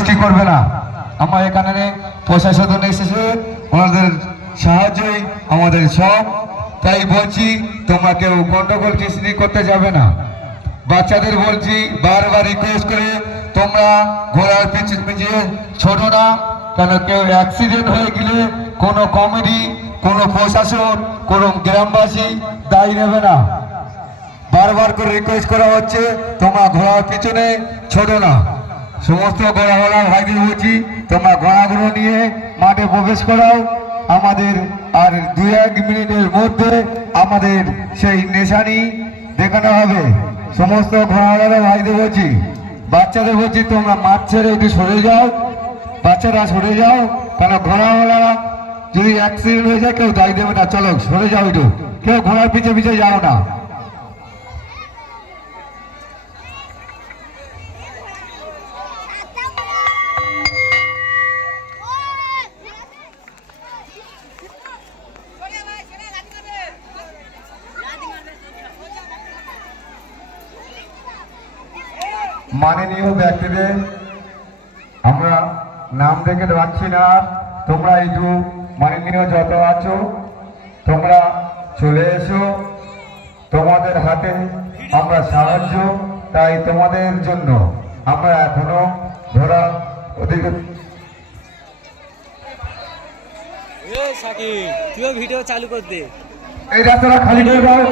সৃষ্টি করবে না। আমার এখানে প্রশাসন এসেছে, ওনাদের সাহায্যই আমাদের সব। তাই বলছি তোমরা কেউ গন্ডগোল সৃষ্টি করতে যাবে না। বাচ্চাদের বলছি বারবার রিকোয়েস্ট করে তোমরা ঘোড়ার পিছিয়ে ছোটো না, কেন কেউ অ্যাক্সিডেন্ট হয়ে গেলে কোনো কমিটি, কোনো প্রশাসন, কোনো গ্রামবাসী দায়ী নেবে না। বারবার করে রিকোয়েস্ট করা হচ্ছে তোমরা ঘোড়ার পিছনে ছোটো না। সমস্ত ঘোড়াওয়ালা ভাইদের বলছি তোমরা ঘোড়াগুলো নিয়ে মাঠে প্রবেশ করাও। আমাদের আর 2-1 মিনিটের মধ্যে আমাদের সেই নিশানি দেখানো হবে। সমস্ত ঘোড়াওয়ালা ভাইদের বলছি, বাচ্চাদের বলছি তোমরা মাঠ ছেড়ে একটু সরে যাও, বাচ্চারা সরে যাও, কেন ঘোড়াওয়ালা যদি অ্যাক্সিডেন্ট হয়ে যায় কেউ দায়ী দেবে না। চলো সরে যাও, একটু কেউ ঘোড়ার পিছে পিছে যাও না। মাননীয় ব্যক্তিদের আমরা নাম দেখে রাখছি না, তোমরা একটু মাননীয় যত আছো তোমরা চলে এসো। তোমাদের হাতে আমরা সাহায্য, তাই তোমাদের জন্য আমরা এখনো ধরা ওদিকে তুইও ভিডিও চালু করতে এই রাস্তাটা খালি করে দাও।